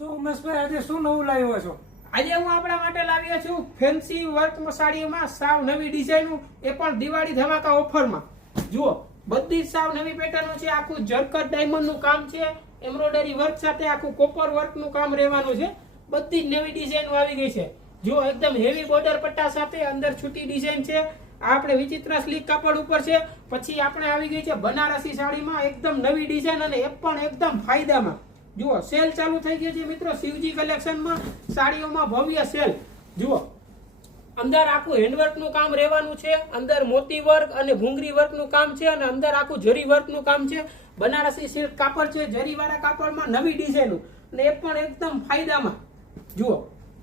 શું ઉમેશભાઈ આજે શું નવું લાવ્યો છો? આજે હું આપણા માટે લાવ્યો છું ફેન્સી વર્ક સાડીઓમાં સાવ નવી ડિઝાઇન, એ પણ દિવાળી ધમાકા ઓફરમાં. જુઓ, બધી સાવ નવી પેટર્નો છે. આખું જરકટ ડાયમંડ નું કામ છે, એમ્બ્રોઇડરી વર્ક સાથે આખું કોપર વર્ક નું કામ રહેવાનું છે. બધી જ નવી ડિઝાઇનો આવી ગઈ છે. જુઓ, એકદમ હેવી બોર્ડર પટ્ટા સાથે અંદર છૂટી ડિઝાઇન છે. આપણે વિચિત્ર સ્લીક કાપડ ઉપર છે. પછી આપણે આવી ગઈ છે બનારસી સાડીમાં એકદમ નવી ડિઝાઇન, અને એ પણ એકદમ ફાયદામાં. જુઓ, સેલ ચાલુ થઈ ગયો છે મિત્રો શિવજી કલેક્શનમાં. સાડીઓમાં ભવ્ય સેલ. જુઓ, અંદર આખું હેન્ડવર્ક નું કામ રહેવાનું છે. અંદર મોતી વર્ક અને ભૂંગળી વર્ક નું કામ છે, અને અંદર આખું જરી વર્ક નું કામ છે. બનારસી સિલ્ક કાપડ છે, જરી વાળા કાપડમાં નવી ડિઝાઇન, અને એ પણ એકદમ ફાયદામાં. જુઓ,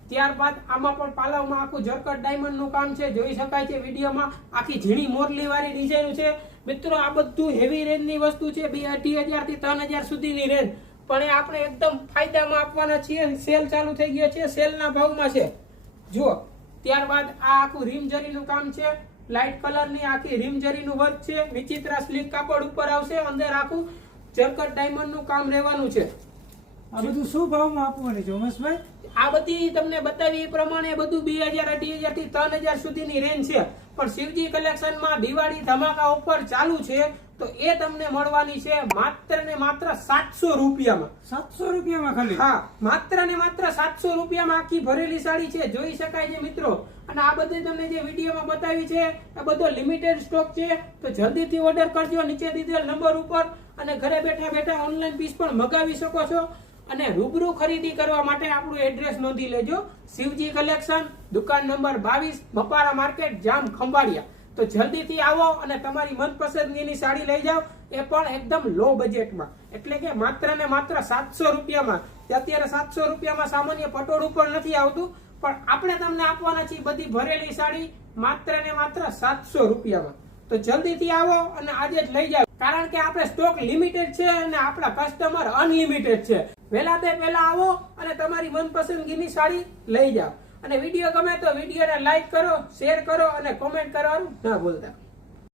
ત્યારબાદ આમાં પણ પાલવમાં આખું જરકટ ડાયમંડ નું કામ છે, જોઈ શકાય છે વિડીયોમાં. આખી ઝીણી મોરલી વાળી ડિઝાઇન છે મિત્રો. આ બધું હેવી રેન્જ ની વસ્તુ છે, 2,500 થી 3,000 સુધીની રેન્જ, પણ એ આપણે એકદમ ફાયદામાં આપવાના છીએ. સેલ ચાલુ થઈ ગયો છે, સેલના ભાવમાં છે. જુઓ, ત્યારબાદ આ આખું રીમજરીનું કામ છે, લાઇટ કલરની આખી રીમજરીનું વર્ક છે. વિચિત્ર સ્લીક કાપડ ઉપર આવશે, અંદર આખું જરકટ ડાયમંડ નું કામ રહેવાનું છે. આ બધું શું ભાવમાં આપવાની છે ઉમેશભાઈ? આ બધી તમને બતાવી એ પ્રમાણે બધું 2,000, 2,500 થી 3,000 સુધીની રેન્જ છે. પણ શિવજી કલેક્શનમાં દિવાળી ધમાકા ઓફર ચાલુ છે, તો એ તમને મળવાની છે માત્ર ને માત્ર 700 રૂપિયામાં. 700 રૂપિયામાં ખાલી? હા, માત્ર ને માત્ર 700 રૂપિયામાં આખી ભરેલી સાડી છે, જોઈ શકાય છે મિત્રો. અને આ બધી તમને જે વિડીયોમાં બતાવી છે એ બધો લિમિટેડ સ્ટોક છે, તો જલ્દીથી ઓર્ડર કરજો નીચે દીધેલ નંબર ઉપર, અને ઘરે બેઠા બેઠા ઓનલાઈન પીસ પણ મગાવી શકો છો. અને રૂબરૂ ખરીદી કરવા માટે આપણું એડ્રેસ નોંધી લેજો. શિવજી કલેક્શન, દુકાન નંબર 22, બપારા માર્કેટ, જામ ખંભાળિયા. તો જલ્દીથી આવો અને તમારી મનપસંદગીની સાડી લઈ જાઓ, એ પણ એકદમ લો બજેટમાં. એટલે કે માત્ર ને માત્ર 700 રૂપિયામાં. અત્યારે 700 રૂપિયામાં સામાન્ય પટોળું પણ નથી આવતું, પણ આપણે તમને આપવાના છીએ બધી ભરેલી સાડી માત્ર ને માત્ર 700 રૂપિયામાં. તો જલ્દીથી આવો અને આજે જ લઈ જાઓ, કારણ કે આપણે સ્ટોક લિમિટેડ છે અને આપણા કસ્ટમર અનલિમિટેડ છે. વહેલા તે પહેલા આવો અને તમારી મનપસંદગીની સાડી લઈ જાઓ. અને વિડીયો ગમે તો વિડીયોને લાઈક કરો, શેર કરો અને કોમેન્ટ કરવાનું ના ભૂલતા.